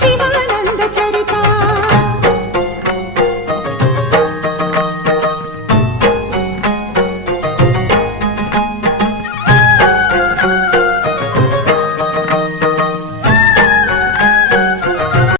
శివానంద చరిత్ర